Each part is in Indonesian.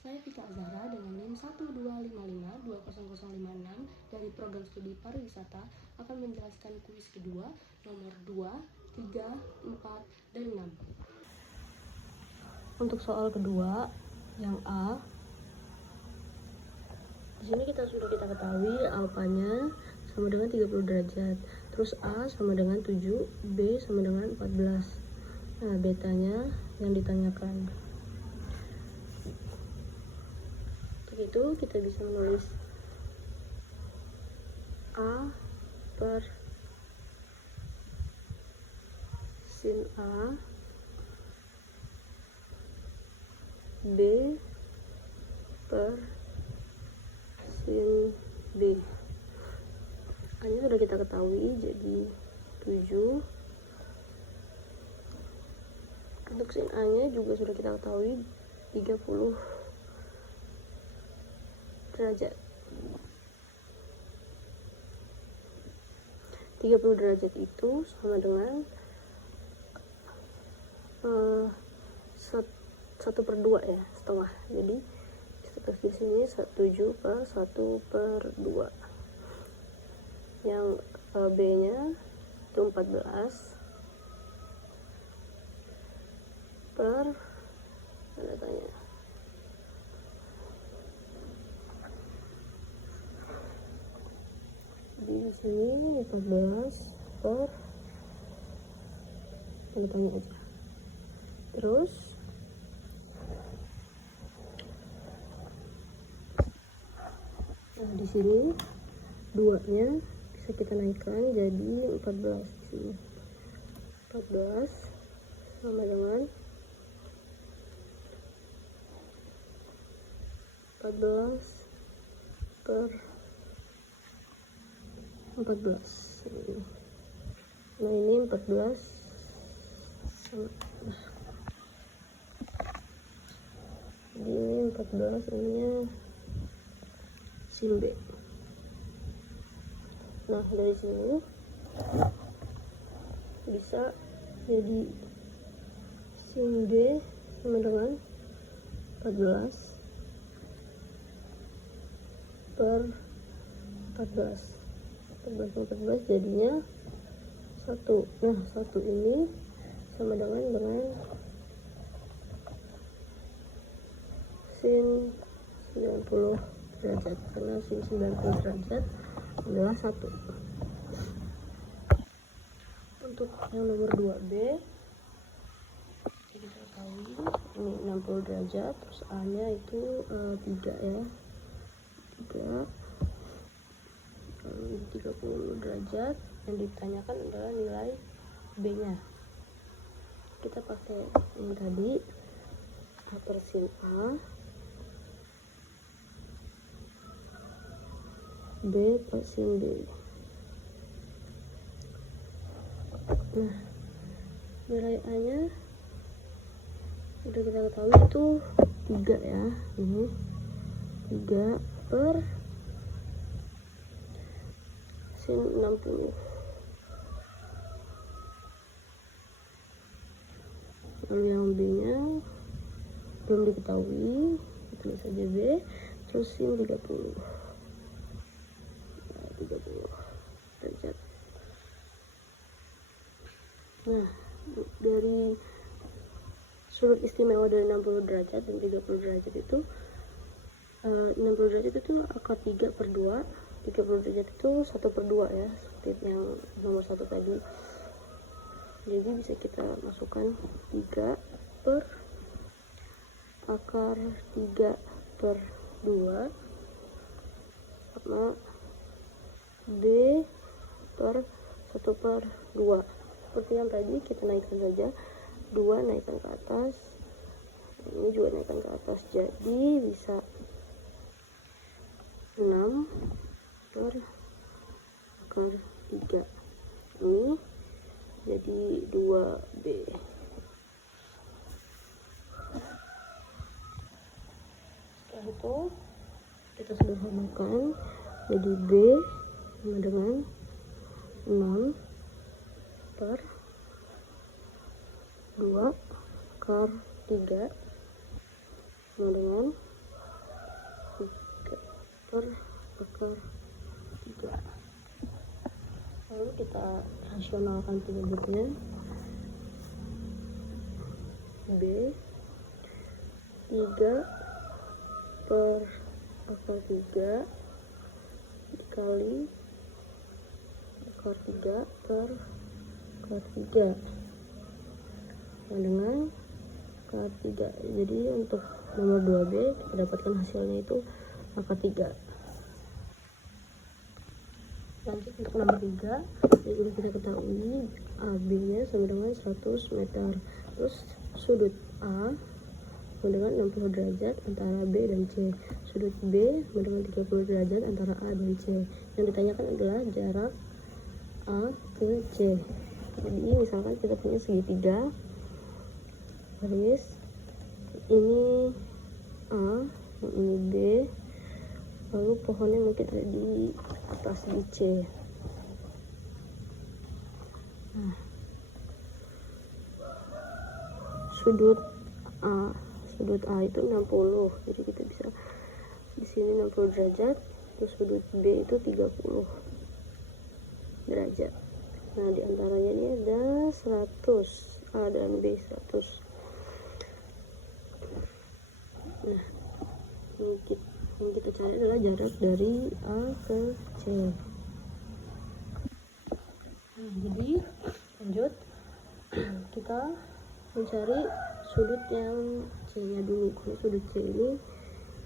Saya Vika Azhara dengan NIM 125520056 dari Program Studi Pariwisata akan menjelaskan kuis kedua nomor 2, 3, 4, dan 6. Untuk soal kedua, yang A, di sini sudah kita ketahui alfanya sama dengan 30 derajat. Terus A sama dengan 7, B sama dengan 14. Nah, betanya yang ditanyakan. Untuk itu kita bisa menulis A per sin A, B per sin B. A-nya sudah kita ketahui, jadi 7. Untuk sin A-nya juga sudah kita ketahui, 30 derajat. 30 derajat itu sama dengan 1/2 ya, setengah. Jadi kita di sini 7 per 1/2. Yang B-nya itu 14 per tanda tanya. Di sini 14 per tanda tanya aja. Terus di sini 2-nya bisa kita naikkan jadi 14 di sini. 14 sama dengan 14 per 14. Nah, ini 14 sama, ini 14, ininya sin B. Nah, dari sini bisa jadi sin B sama dengan 14 per 14. 14 per 14 jadinya 1. Nah, 1 ini sama dengan sin 90 derajat, karena sin 90 derajat adalah 1. Untuk yang nomor 2B, kita ketahui ini 60 derajat, terus A nya itu 3 ya, 30 derajat. Yang ditanyakan adalah nilai B nya. Kita pakai yang tadi, A per sin A, B per sin B. Nah, nilai A nya udah kita ketahui itu 3 ya. Ini 3 per sin 60. Lalu yang B nya belum diketahui, tulis saja B. Terus sin 30. 30 derajat. Nah, dari sudut istimewa dari 60 derajat dan 30 derajat itu, 60 derajat itu akar 3/2, 30 derajat itu 1/2 ya, seperti yang nomor 1 tadi. Jadi bisa kita masukkan 3 per akar 3/2 sama B per 1/2. Seperti yang tadi, kita naikkan saja 2, naikkan ke atas, ini juga naikkan ke atas, jadi bisa 6 per akar 3. Ini jadi 2B. Setelah itu kita sederhanakan, jadi B sama dengan 6 per 2 akar 3 sama dengan per akar 3. Lalu kita rasionalkan penyebutnya. B 3 per akar 3 dikali akar 3 per akar 3 dengan akar 3. Jadi untuk nomor 2B kita dapatkan hasilnya itu akar 3. Lanjut untuk nomor 3, jadi kita ketahui AB nya sama dengan 100 meter. Terus sudut A sama dengan 60 derajat antara B dan C. Sudut B sama dengan 30 derajat antara A dan C. Yang ditanyakan adalah jarak A ke C. Jadi misalkan kita punya segitiga, garis ini A, yang ini B, lalu pohonnya mungkin ada di atas di C. Nah, sudut A itu 60, jadi kita bisa di sini 60 derajat, terus sudut B itu 30 derajat. Nah, di antaranya ini ada 100, A dan B 100. Nah, yang kita cari adalah jarak dari A ke C. Nah, jadi lanjut kita mencari sudut yang C nya dulu, karena sudut C ini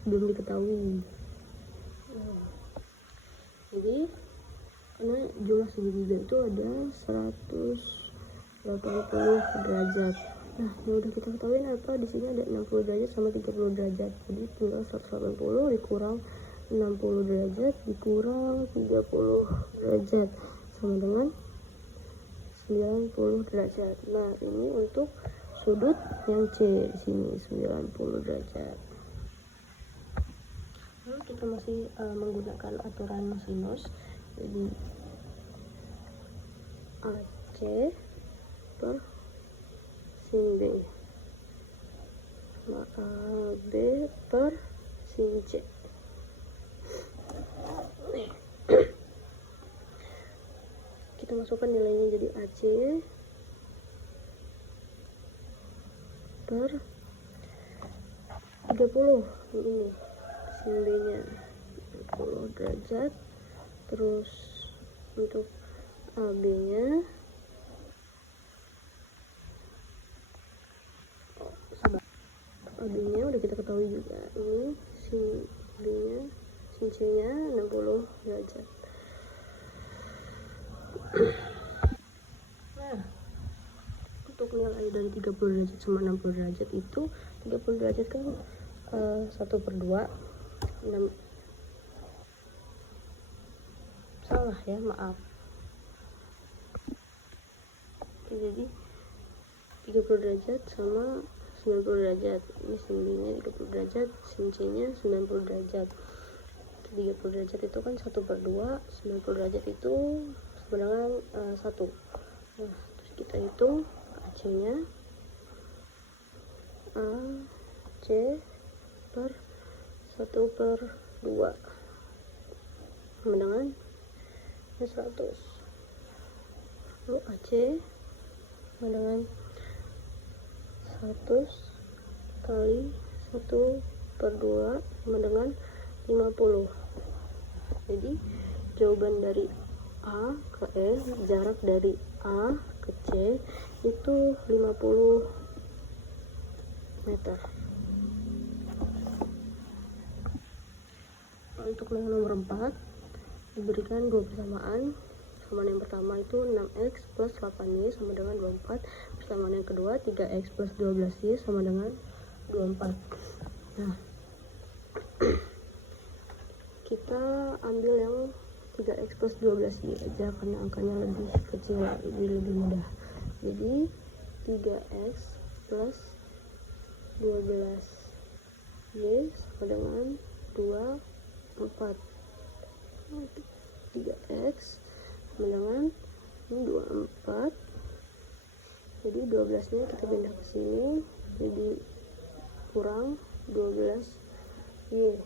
belum diketahui. Nah, jadi karena jumlah segitiga itu ada 180 derajat. Nah, yang udah kita ketahui apa, di sini ada 60 derajat sama 30 derajat. Jadi tinggal 180 dikurang 60 derajat dikurang 30 derajat sama dengan 90 derajat. Nah, ini untuk sudut yang C di sini 90 derajat. Lalu kita masih menggunakan aturan sinus. Jadi AC per sin B sama AB per sin C. Kita masukkan nilainya jadi AC per 30, ini sin B nya 30 derajat. Terus untuk AB nya udah kita ketahui juga, ini sin B nya, sin C nya 60 derajat. Nah, untuk nilai dari 30 derajat sama 60 derajat itu, 30 derajat kan 1/2, 6, salah ya, maaf. Oke, jadi 30 derajat sama 90 derajat. Ini sin B nya 30 derajat, sin C nya 90 derajat. 30 derajat itu kan 1/2, 90 derajat itu sama dengan 1. Nah, terus kita hitung AC nya, AC per 1/2 sama dengan 100. Lalu AC sama dengan 100 kali 1/2 sama dengan 50. Jadi jawaban dari A ke E, jarak dari A ke C itu 50 meter. Untuk yang nomor 4 diberikan dua persamaan. Persamaan yang pertama itu 6x plus 8y sama dengan 24. Persamaan yang kedua 3x plus 12y sama dengan 24. Nah, kita ambil yang 3x plus 12y aja karena angkanya lebih kecil, lebih mudah. Jadi 3x plus 12y sama dengan 24. 3x sama dengan 24. Jadi 12 nya kita pindah ke sini, jadi kurang 12y.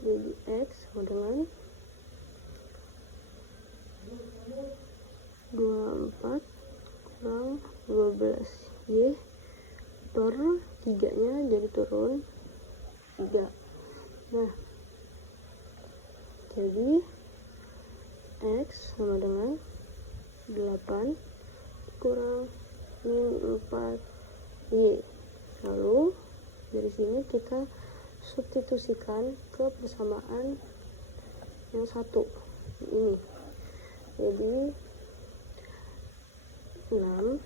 Jadi X sama dengan 24 kurang 12Y per 3 nya jadi turun 3. Nah, jadi X sama dengan 8 kurang min 4Y. Lalu dari sini kita substitusikan ke persamaan yang satu ini. Jadi 6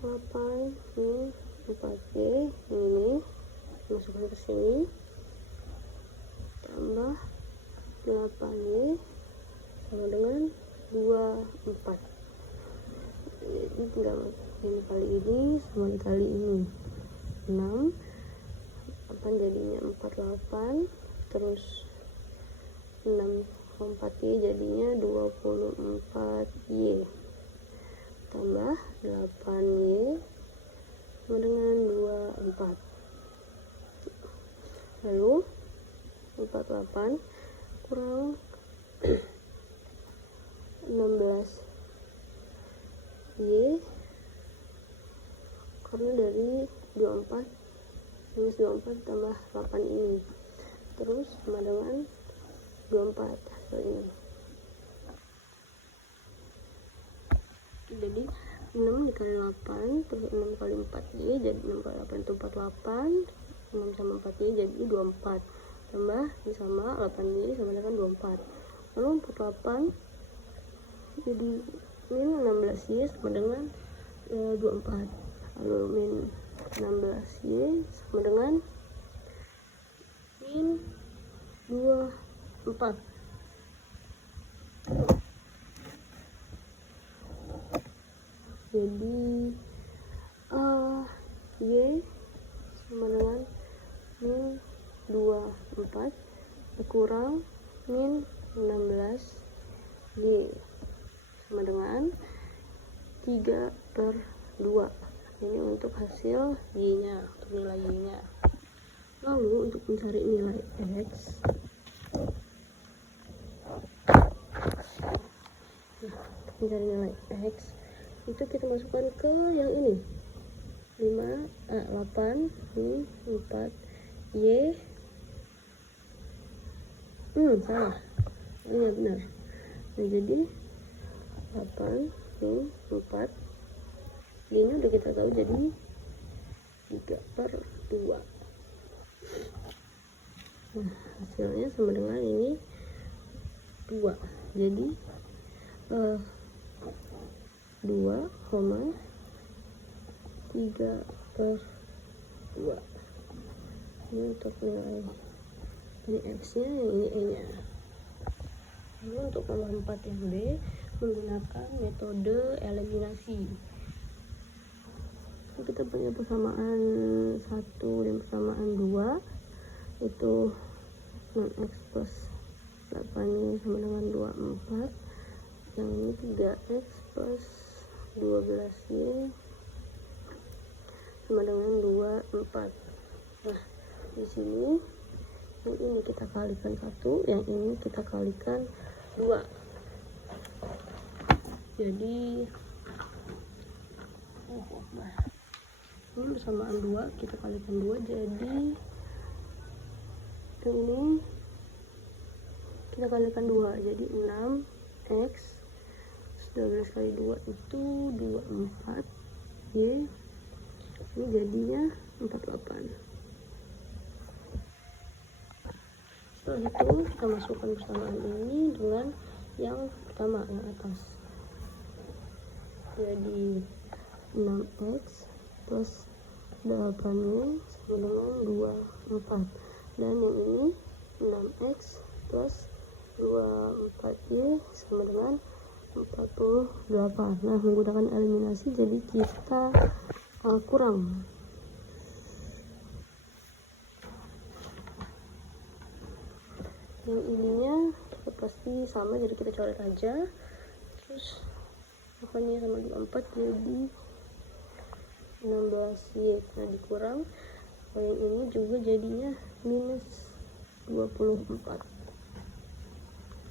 8 min 4Y ini masukkan ke sini, tambah 8Y sama dengan 24. Jadi tinggal ini kali ini sama dikali ini 6, 8 jadinya 48, terus 6 4Y jadinya 24Y, tambah 8Y sama dengan 24. Lalu 48 kurang 16Y, karena dari 24 minus 24 tambah 8 ini, terus sama dengan 24 hasil ini. Jadi 6 dikali 8 terus 6 kali 4Y, jadi 6 kali 8 itu 48, 6 sama 4Y jadi 24, tambah ini sama 8Y sama dengan 24. Lalu 48 jadi min 16Y sama dengan 24. Lalu min 16Y sama dengan min 24. Jadi Y sama dengan min 24 dikurang min 16Y sama dengan 3/2. Ini untuk hasil Y nya, untuk nilai Y nya. Lalu untuk mencari nilai X, mencari nilai X itu kita masukkan ke yang ini 8 min 4Y. Salah, ini benar. Nah, jadi 8 min 4 ini udah kita tahu jadi 3/2. Nah, hasilnya sama dengan ini 2. Jadi 2,3/2. Ini untuk nilai ini X nya, ini E nya. Lalu untuk nomor 4 yang B menggunakan metode eliminasi. Kita punya persamaan 1 dan persamaan 2, itu 6X plus 8Y sama dengan 24. Yang ini 3X plus 12Y sama dengan 24. Nah, di sini yang ini kita kalikan 1, yang ini kita kalikan 2. Jadi ini persamaan 2 kita kalikan 2, jadi yang ini kita kalikan 2, jadi 6X 12 kali 2 itu 24Y, ini jadinya 48. Setelah itu kita masukkan persamaan ini dengan yang pertama, yang atas. Jadi 6X plus 8Y sama dengan 24, dan yang ini 6X plus 24Y sama dengan 48. Nah, menggunakan eliminasi jadi kita kurang. Yang ininya pasti sama, jadi kita coret aja. Terus 8-nya sama 24 jadi 16Y. Nah, dikurang Kalau yang ini juga jadinya minus 24.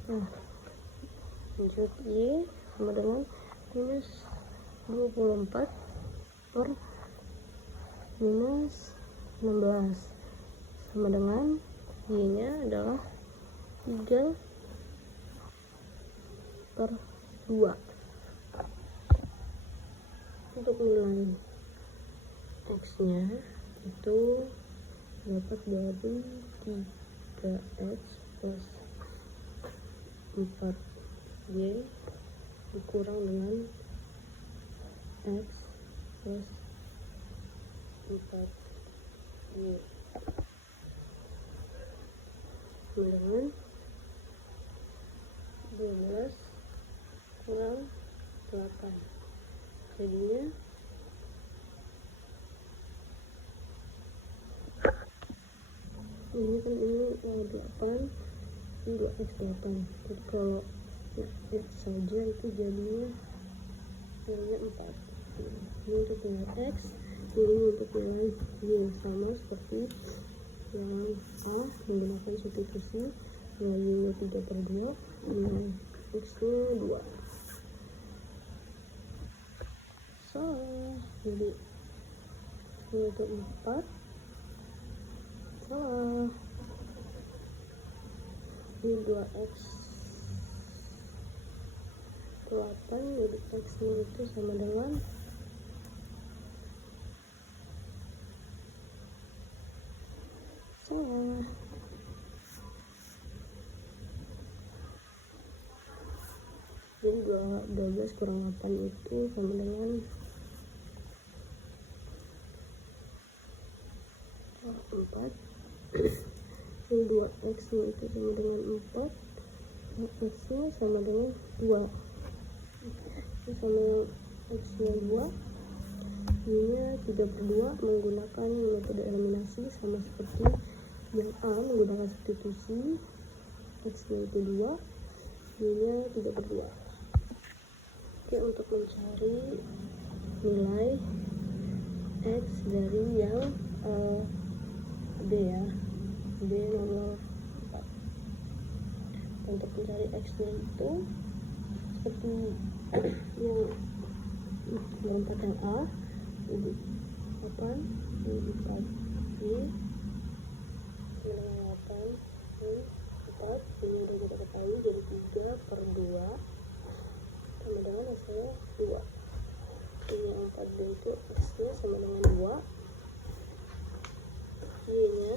Nah, lanjut Y sama dengan minus 24 per minus 16 sama dengan Y nya adalah 3 per 2. Untuk nilai X nya itu dapat dari 3X plus 4Y dikurang dengan X plus 4Y dengan 12 kurang 8, jadinya ini kan ini 8, ini 2x8, jadi kalau X saja itu jadinya nilainya 4. Ini untuk nilai X, ini untuk nilai Y, sama seperti yang A menggunakan substitusi, nilai Y nya 3 per 2, nilai X nya 2. So, jadi ini untuk 4 salah, ini 2x 8, jadi X nya itu sama dengan salah. Jadi 12 kurang 8 itu sama dengan 4. Ini 2x nya itu sama dengan 4, X nya sama dengan 2, ini sama X nya 2, Y nya 3 per 2 menggunakan metode eliminasi sama seperti yang A menggunakan substitusi, X nya itu 2, Y nya 3 per 2. Oke, untuk mencari nilai X dari yang D ya, D nomor 4. Untuk mencari X nya itu seperti yang nomor 4 yang A, jadi 8 jadi 4 Y dengan 8 dan 4, ini udah kita ketahui, jadi 3 per 2 sama dengan hasilnya 2. Ini yang 4D itu X nya sama dengan 2, Y nya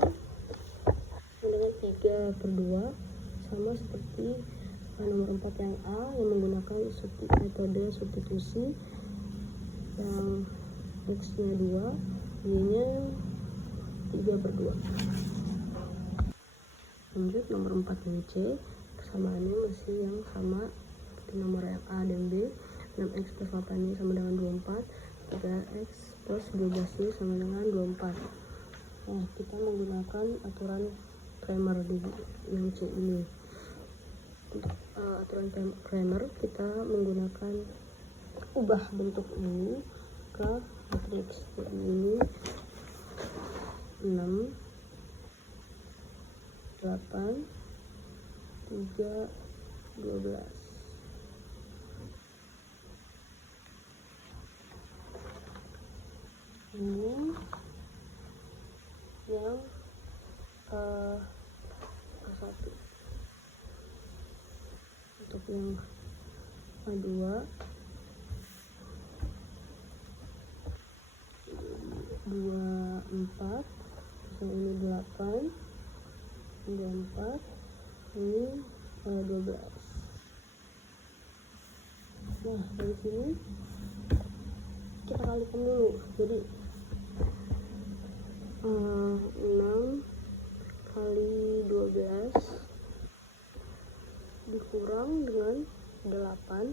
sama dengan 3 per 2, sama seperti nomor 4 yang A yang menggunakan metode substitusi, yang X nya 2, Y nya 3 per 2. Lanjut nomor 4 yang C, persamaannya masih yang sama seperti nomor yang A dan B. 6x plus 8 ini sama dengan 24, 3x plus 12 ini sama dengan 24. Nah, kita menggunakan aturan Cramer di yang C ini. Untuk aturan Cramer, kita menggunakan ubah bentuk ini ke matriks. Jadi ini 6, 8, 3, 12. Ini yang ke-1. Untuk yang A2 24, yang ini 8, 24, ini 12. Nah, dari sini kita kalikan dulu, jadi 6 kali 12 dikurang dengan 8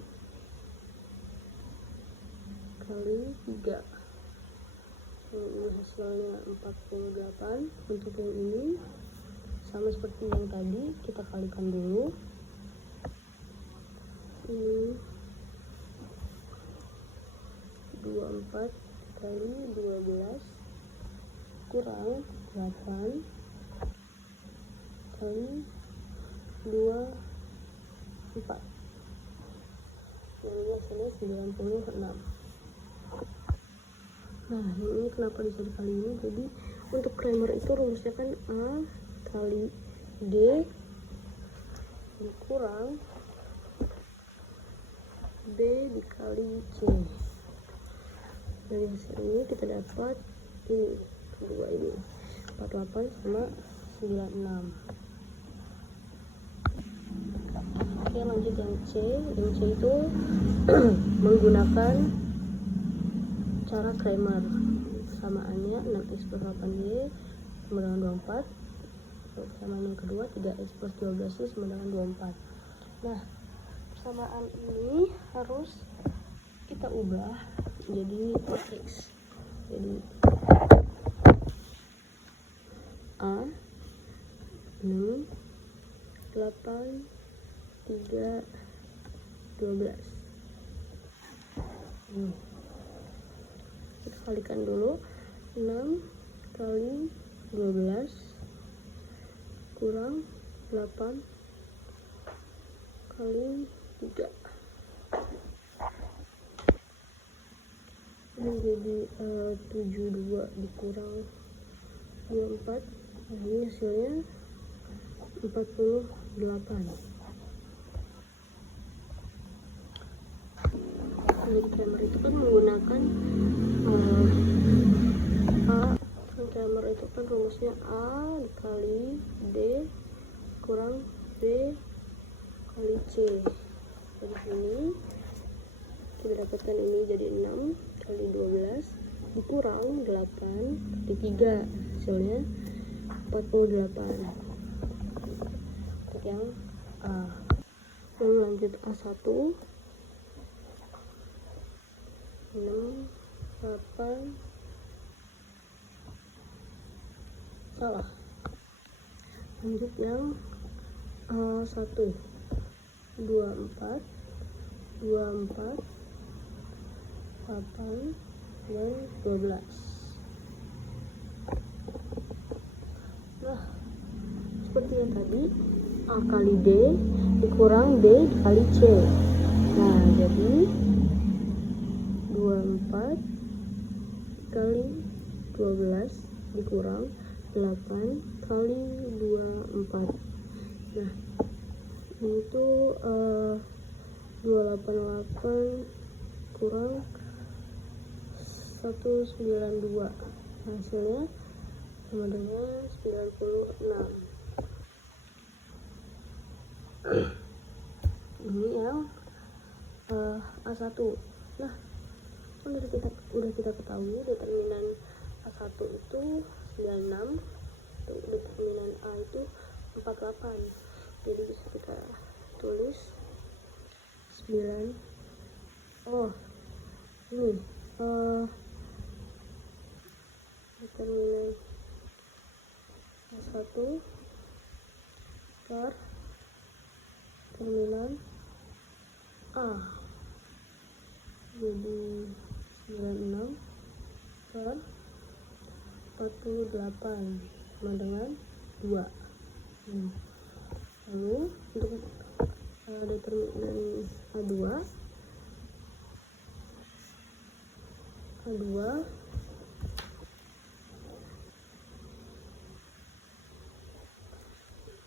kali 3, ini hasilnya 48. Untuk yang ini sama seperti yang tadi, kita kalikan dulu, ini 24 kali 12 kurang 8 kali 2 4, jadi hasilnya 96. Nah ini kenapa bisa dikali ini, jadi untuk Kramer itu rumusnya kan A kali D kurang B dikali C. Dari hasil ini kita dapat ini kedua ini 48 sama 96. Oke, lanjut yang C. Yang C itu menggunakan cara Kramer. Persamaannya 6x plus 8y sama dengan 24. Persamaan yang kedua 3x plus 12y sama dengan 24. Nah, persamaan ini harus kita ubah jadi x. Jadi A 6 8 3 12. Kita kalikan dulu. 6 kali 12 kurang 8 kali 3. Ini jadi 72 dikurang 24. Nah, ini hasilnya 48. Jadi Kramer itu kan menggunakan Kramer itu kan rumusnya A dikali D kurang B kali C. Dari sini kita dapatkan ini jadi 6 kali 12 dikurang 8 kali 3, hasilnya 48. Untuk yang A. Lalu lanjut A1 6 8 salah. Lanjut yang A1 24 8 dan 12. Nah, seperti yang tadi A kali D dikurang D dikali C. Nah, jadi 24 kali 12 dikurang 8 kali 24. Nah, ini tuh 288 kurang 192. Hasilnya sama dengan 96. Ini yang A1. Nah, kan udah kita ketahui determinan A1 itu 96, determinan A itu 48. Jadi bisa kita tulis 9. Oh, ini determinan A1 per determinan A. Jadi 96 per 48 sama dengan 2. Lalu untuk determinan A2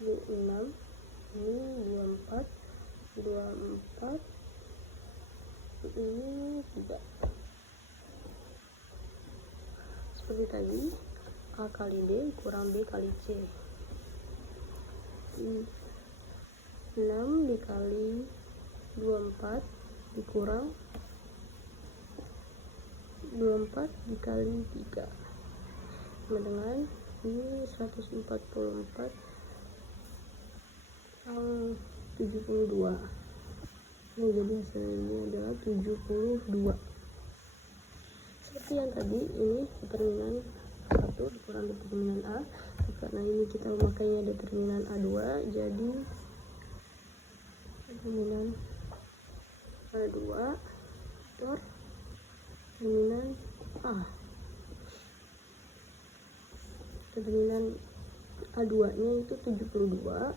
ini 6, ini 24 ini 3. Seperti tadi, A kali D kurang B kali C. 6 dikali 24 dikurang 24 dikali 3 sama dengan ini 144 yang 72. Nah, jadi hasilnya adalah 72. Seperti yang tadi, ini determinan 1 dikurang determinan A. Karena ini kita memakainya determinan A2, jadi determinan A2 per determinan A. determinan A2 nya itu 72,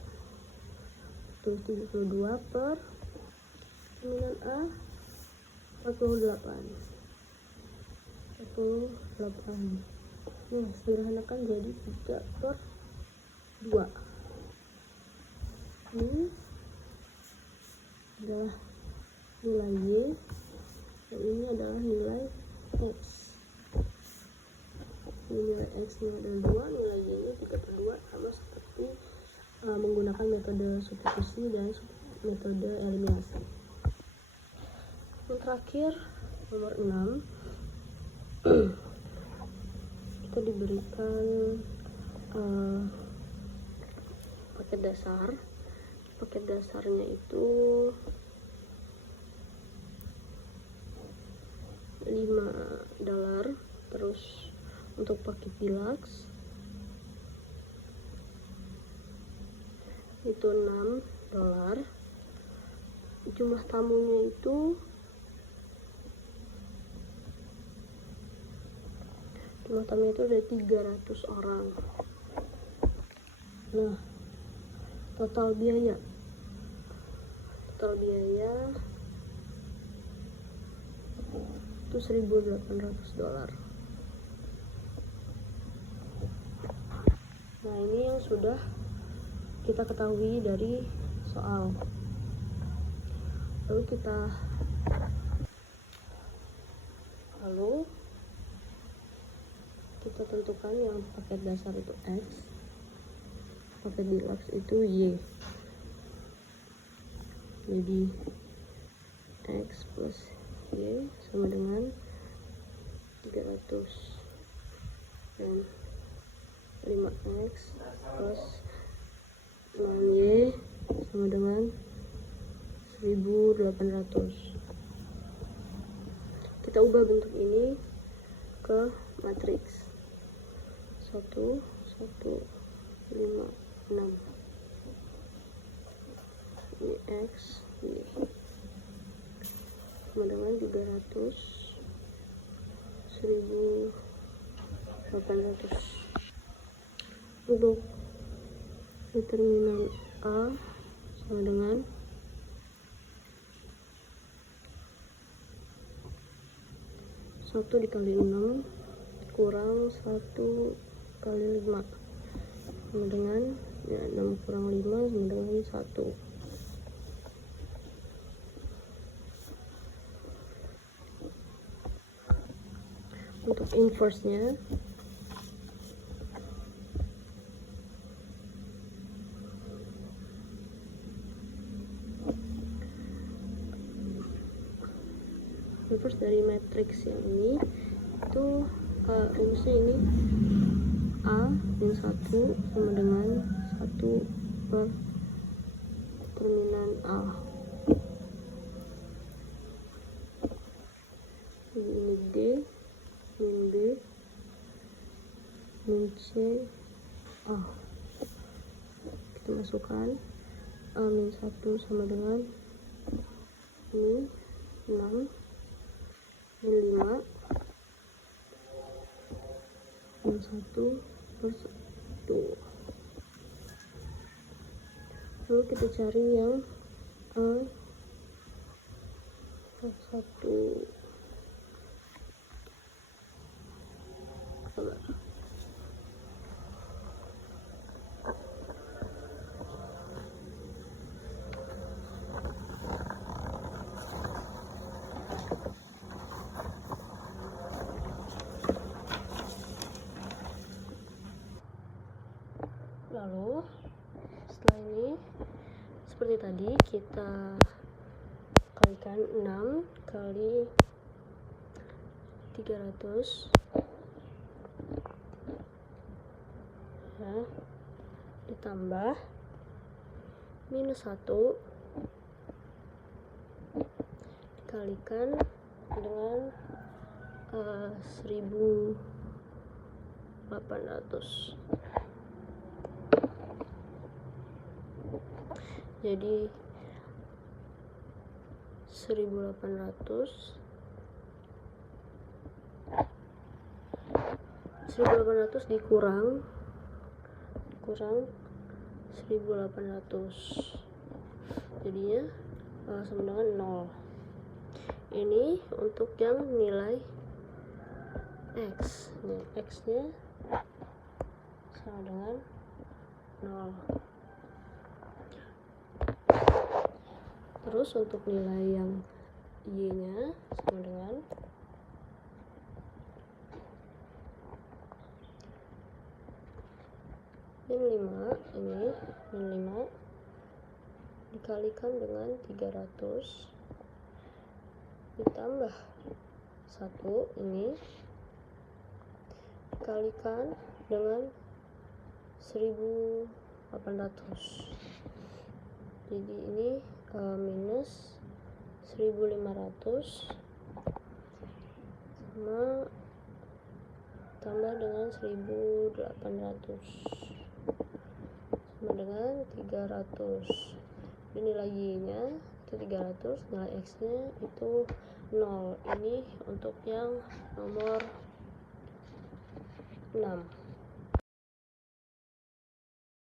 terus 72 per determinan A 48. Nah, sederhanakan jadi 3 per 2. Ini adalah nilai Y dan ini adalah nilai X. Nilai X nya adalah 2, nilai Y nya 3 per 2, sama seperti menggunakan metode substitusi dan metode eliminasi. Yang terakhir, nomor 6, kita diberikan paket dasar. Paket dasarnya itu 5 dolar, terus untuk paket deluxe itu 6 dolar. Jumlah tamunya itu ada 300 orang. Nah, total biaya itu 1.800 dolar. Nah, ini yang sudah kita ketahui dari soal. Lalu kita tentukan yang paket dasar itu X, paket deluxe itu Y. Jadi X plus Y sama dengan 300 dan 5X plus 6Y sama dengan 1.800. Kita ubah bentuk ini ke matriks 1, 1, 5, 6. Ini X, Y sama dengan 300, 1.800. Untuk determinan A sama dengan 1 dikali 6 kurang 1 kali 5 sama dengan 6 kurang 5 sama dengan 1. Untuk inverse-nya dari matriks yang ini itu rumusnya ini A min 1 sama dengan 1 per determinan A. Jadi ini D min B min C A. Kita masukkan A min 1 sama dengan ini 6 min 5 min 1 per 1. Lalu kita cari yang A 1. Lalu setelah ini seperti tadi kita kalikan 6 kali 300 ya, ditambah minus 1 dikalikan dengan 1.800. Jadi 1.800 dikurang kurang 1800, jadinya sama dengan 0. Ini untuk yang nilai X. Nah, X nya sama dengan 0. Terus untuk nilai yang Y nya sama dengan min 5, ini min 5 dikalikan dengan 300 ditambah 1, ini dikalikan dengan 1800, jadi ini minus 1500 sama tambah dengan 1800 sama dengan 300. Jadi nilai Y nya itu 300, nilai X nya itu 0. Ini untuk yang nomor 6.